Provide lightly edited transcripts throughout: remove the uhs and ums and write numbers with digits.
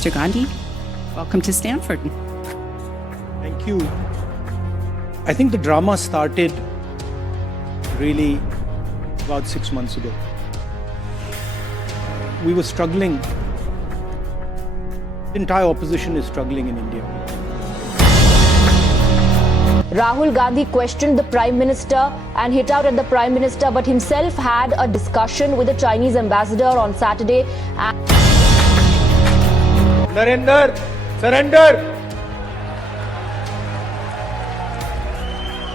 Mr. Gandhi, welcome to Stanford. Thank you. I think the drama started really about 6 months ago. We were struggling. The entire opposition is struggling in India. Rahul Gandhi questioned the Prime Minister and hit out at the Prime Minister, but himself had a discussion with the Chinese ambassador on Saturday. Narendra, surrender!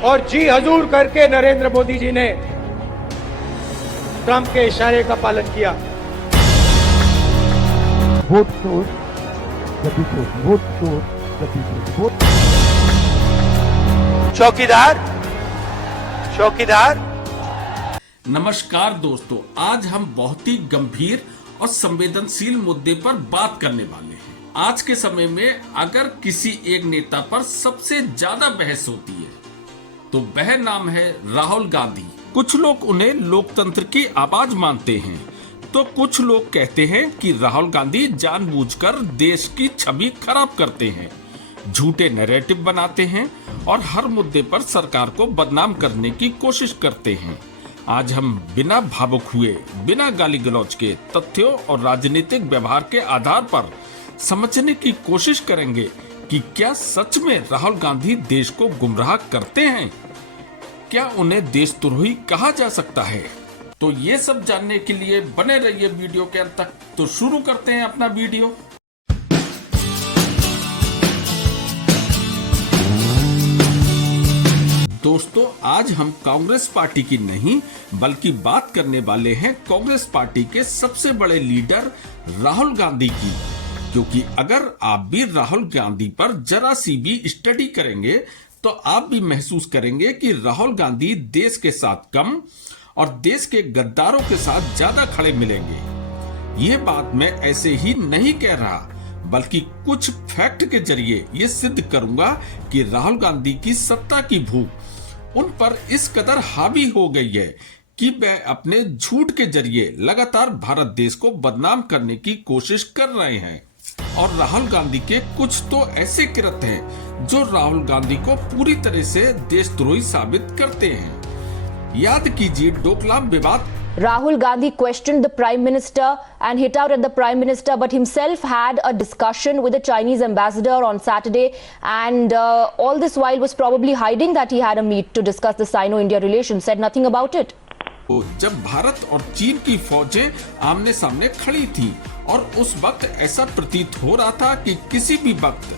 और जी हजूर करके नरेंद्र मोदी जी ने Trump के इशारे का पालन किया। Vote चोर कभी चोर, वोट चोर कभी चोर, वोट चौकीदार चौकीदार। नमस्कार दोस्तों, आज हम बहुत ही गंभीर और संवेदनशील मुद्दे पर बात करने वाले हैं। आज के समय में अगर किसी एक नेता पर सबसे ज्यादा बहस होती है तो वह नाम है राहुल गांधी। कुछ लोग उन्हें लोकतंत्र की आवाज मानते हैं तो कुछ लोग कहते हैं कि राहुल गांधी जानबूझकर देश की छवि खराब करते हैं, झूठे नैरेटिव बनाते हैं और हर मुद्दे पर सरकार को बदनाम करने की कोशिश करते हैं। आज हम बिना भावुक हुए, बिना गाली गलौज के तथ्यों और राजनीतिक व्यवहार के आधार पर समझने की कोशिश करेंगे कि क्या सच में राहुल गांधी देश को गुमराह करते हैं, क्या उन्हें देशद्रोही कहा जा सकता है। तो ये सब जानने के लिए बने रहिए वीडियो के अंत तक। तो शुरू करते हैं अपना वीडियो। दोस्तों, आज हम कांग्रेस पार्टी की नहीं बल्कि बात करने वाले हैं कांग्रेस पार्टी के सबसे बड़े लीडर राहुल गांधी की, क्योंकि अगर आप भी राहुल गांधी पर जरा सी भी स्टडी करेंगे तो आप भी महसूस करेंगे कि राहुल गांधी देश के साथ कम और देश के गद्दारों के साथ ज्यादा खड़े मिलेंगे। ये बात मैं ऐसे ही नहीं कह रहा, बल्कि कुछ फैक्ट के जरिए ये सिद्ध करूंगा कि राहुल गांधी की सत्ता की भूख उन पर इस कदर हावी हो गई है कि वह अपने झूठ के जरिए लगातार भारत देश को बदनाम करने की कोशिश कर रहे हैं। और राहुल गांधी के कुछ तो ऐसे कृत्य हैं जो राहुल गांधी को पूरी तरह से देशद्रोही साबित करते हैं। याद कीजिए डोकलाम विवाद। Rahul Gandhi questioned the Prime Minister and hit out at the Prime Minister, but himself had a discussion with the Chinese ambassador on Saturday, and all this while was probably hiding that he had a meet to discuss the Sino-India relations, said nothing about it. जब भारत और चीन की फौजें आमने सामने खड़ी थी और उस वक्त ऐसा प्रतीत हो रहा था कि किसी भी वक्त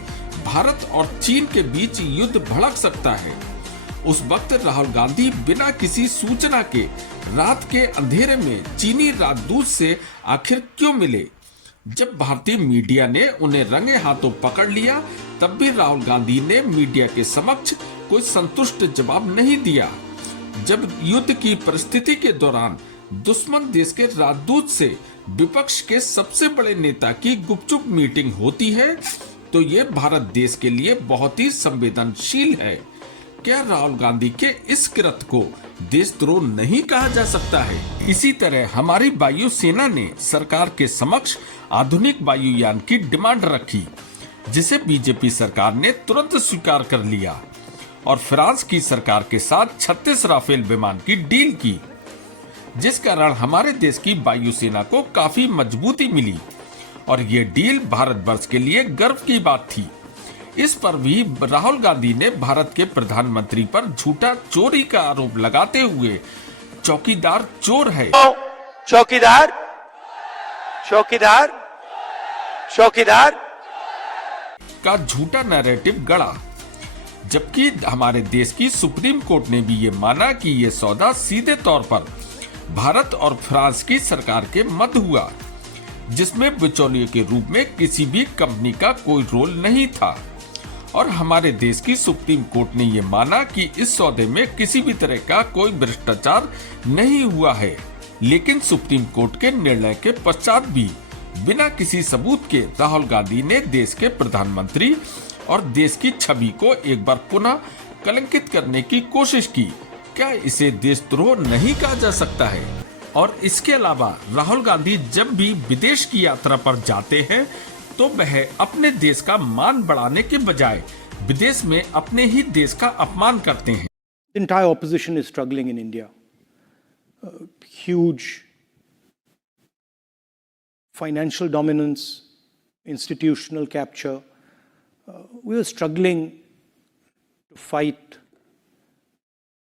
भारत और चीन के बीच युद्ध भड़क सकता है, उस वक्त राहुल गांधी बिना किसी सूचना के रात के अंधेरे में चीनी राजदूत से आखिर क्यों मिले। जब भारतीय मीडिया ने उन्हें रंगे हाथों पकड़ लिया तब भी राहुल गांधी ने मीडिया के समक्ष कोई संतुष्ट जवाब नहीं दिया। जब युद्ध की परिस्थिति के दौरान दुश्मन देश के राजदूत से विपक्ष के सबसे बड़े नेता की गुपचुप मीटिंग होती है तो ये भारत देश के लिए बहुत ही संवेदनशील है। क्या राहुल गांधी के इस कृत्य को देशद्रोह नहीं कहा जा सकता है? इसी तरह हमारी वायुसेना ने सरकार के समक्ष आधुनिक वायुयान की डिमांड रखी, जिसे बीजेपी सरकार ने तुरंत स्वीकार कर लिया और फ्रांस की सरकार के साथ 36 राफेल विमान की डील की, जिस कारण हमारे देश की वायुसेना को काफी मजबूती मिली और ये डील भारतवर्ष के लिए गर्व की बात थी। इस पर भी राहुल गांधी ने भारत के प्रधानमंत्री पर झूठा चोरी का आरोप लगाते हुए चौकीदार चोर है, चौकीदार चौकीदार चौकीदार का झूठा नैरेटिव गढ़ा, जबकि हमारे देश की सुप्रीम कोर्ट ने भी ये माना कि ये सौदा सीधे तौर पर भारत और फ्रांस की सरकार के मध्य हुआ, जिसमें बिचौलिए के रूप में किसी भी कंपनी का कोई रोल नहीं था। और हमारे देश की सुप्रीम कोर्ट ने ये माना कि इस सौदे में किसी भी तरह का कोई भ्रष्टाचार नहीं हुआ है। लेकिन सुप्रीम कोर्ट के निर्णय के पश्चात भी बिना किसी सबूत के राहुल गांधी ने देश के प्रधानमंत्री और देश की छवि को एक बार पुनः कलंकित करने की कोशिश की। क्या इसे देशद्रोह नहीं कहा जा सकता है? और इसके अलावा राहुल गांधी जब भी विदेश की यात्रा पर जाते हैं तो वह अपने देश का मान बढ़ाने के बजाय विदेश में अपने ही देश का अपमान करते हैं। The entire opposition is struggling in India. Huge financial dominance, institutional capture. We are struggling to fight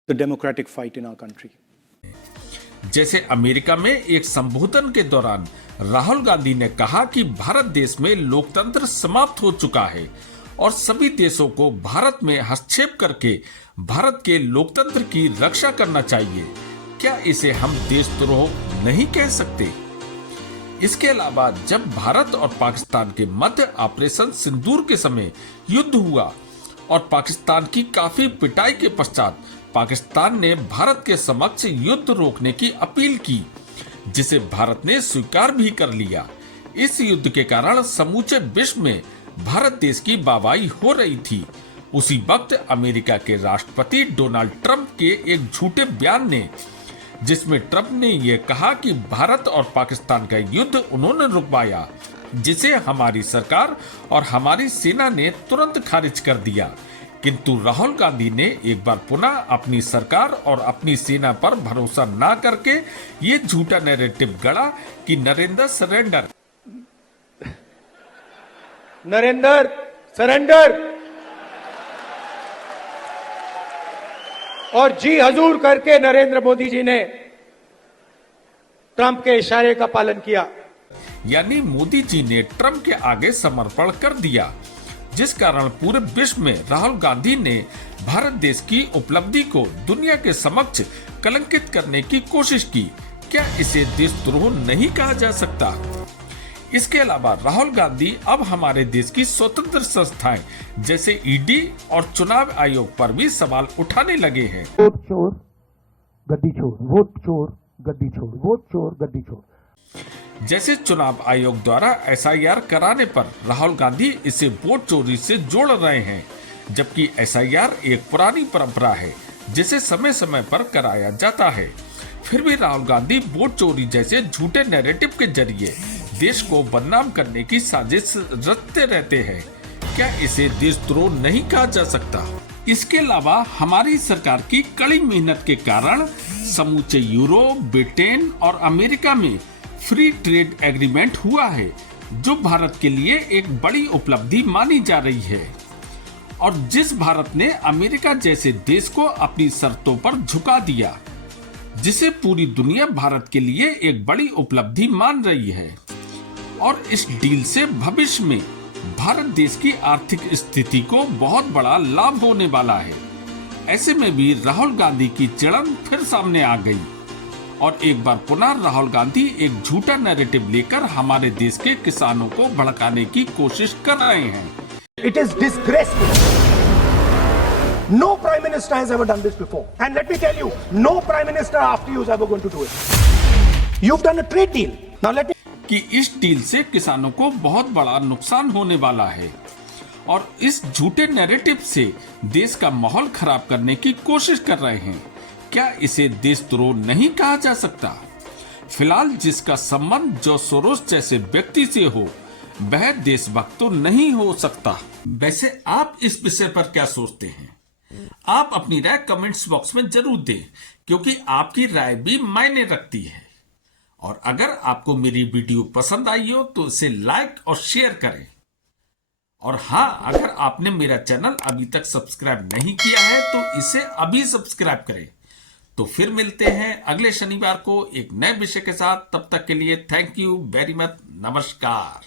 the democratic fight in our country. जैसे अमेरिका में एक संबोधन के दौरान राहुल गांधी ने कहा कि भारत देश में लोकतंत्र समाप्त हो चुका है और सभी देशों को भारत में हस्तक्षेप करके भारत के लोकतंत्र की रक्षा करना चाहिए। क्या इसे हम देशद्रोह नहीं कह सकते? इसके अलावा जब भारत और पाकिस्तान के मध्य ऑपरेशन सिंदूर के समय युद्ध हुआ और पाकिस्तान की काफी पिटाई के पश्चात पाकिस्तान ने भारत के समक्ष युद्ध रोकने की अपील की, जिसे भारत ने स्वीकार भी कर लिया। इस युद्ध के कारण समूचे विश्व में भारत देश की वाहवाही हो रही थी। उसी वक्त अमेरिका के राष्ट्रपति डोनाल्ड ट्रंप के एक झूठे बयान ने, जिसमें ट्रंप ने यह कहा कि भारत और पाकिस्तान का युद्ध उन्होंने रुकवाया, जिसे हमारी सरकार और हमारी सेना ने तुरंत खारिज कर दिया। किंतु राहुल गांधी ने एक बार पुनः अपनी सरकार और अपनी सेना पर भरोसा न करके ये झूठा नैरेटिव गढ़ा कि नरेंद्र सरेंडर। नरेंद्र सरेंडर और जी हजूर करके नरेंद्र मोदी जी ने ट्रंप के इशारे का पालन किया। यानी मोदी जी ने ट्रंप के आगे समर्पण कर दिया, जिस कारण पूरे विश्व में राहुल गांधी ने भारत देश की उपलब्धि को दुनिया के समक्ष कलंकित करने की कोशिश की। क्या इसे देशद्रोह नहीं कहा जा सकता? इसके अलावा राहुल गांधी अब हमारे देश की स्वतंत्र संस्थाएं जैसे ईडी और चुनाव आयोग पर भी सवाल उठाने लगे हैं। वोट चोर गद्दी छोड़, वोट चोर गद्दी छोड़, वोट चोर गद्दी छोड़। जैसे चुनाव आयोग द्वारा एसआईआर कराने पर राहुल गांधी इसे वोट चोरी से जोड़ रहे हैं, जबकि एसआईआर एक पुरानी परंपरा है जिसे समय समय पर कराया जाता है। फिर भी राहुल गांधी वोट चोरी जैसे झूठे नैरेटिव के जरिए देश को बदनाम करने की साजिश रचते रहते हैं। क्या इसे देशद्रोह नहीं कहा जा सकता? इसके अलावा हमारी सरकार की कड़ी मेहनत के कारण समूचे यूरोप, ब्रिटेन और अमेरिका में फ्री ट्रेड एग्रीमेंट हुआ है, जो भारत के लिए एक बड़ी उपलब्धि मानी जा रही है और जिस भारत ने अमेरिका जैसे देश को अपनी शर्तों पर झुका दिया, जिसे पूरी दुनिया भारत के लिए एक बड़ी उपलब्धि मान रही है। और इस डील से भविष्य में भारत देश की आर्थिक स्थिति को बहुत बड़ा लाभ होने वाला है। ऐसे में भी राहुल गांधी की चिड़न फिर सामने आ गई और एक बार पुनः राहुल गांधी एक झूठा नैरेटिव लेकर हमारे देश के किसानों को भड़काने की कोशिश कर रहे हैं। It is disgraceful. No prime minister has ever done this before. And let me tell you, no prime minister after you is ever going to do it. You've done a trade deal. Now let me... कि इस deal से किसानों को बहुत बड़ा नुकसान होने वाला है और इस झूठे नैरेटिव से देश का माहौल खराब करने की कोशिश कर रहे हैं। क्या इसे देशद्रोह नहीं कहा जा सकता? फिलहाल जिसका संबंध जॉर्ज सोरोस जैसे व्यक्ति से हो, वह देशभक्त तो नहीं हो सकता। वैसे आप इस विषय पर क्या सोचते हैं? आप अपनी राय कमेंट्स बॉक्स में जरूर दें, क्योंकि आपकी राय भी मायने रखती है। और अगर आपको मेरी वीडियो पसंद आई हो तो इसे लाइक और शेयर करें। और हाँ, अगर आपने मेरा चैनल अभी तक सब्सक्राइब नहीं किया है तो इसे अभी सब्सक्राइब करें। तो फिर मिलते हैं अगले शनिवार को एक नए विषय के साथ। तब तक के लिए थैंक यू वेरी मच। नमस्कार।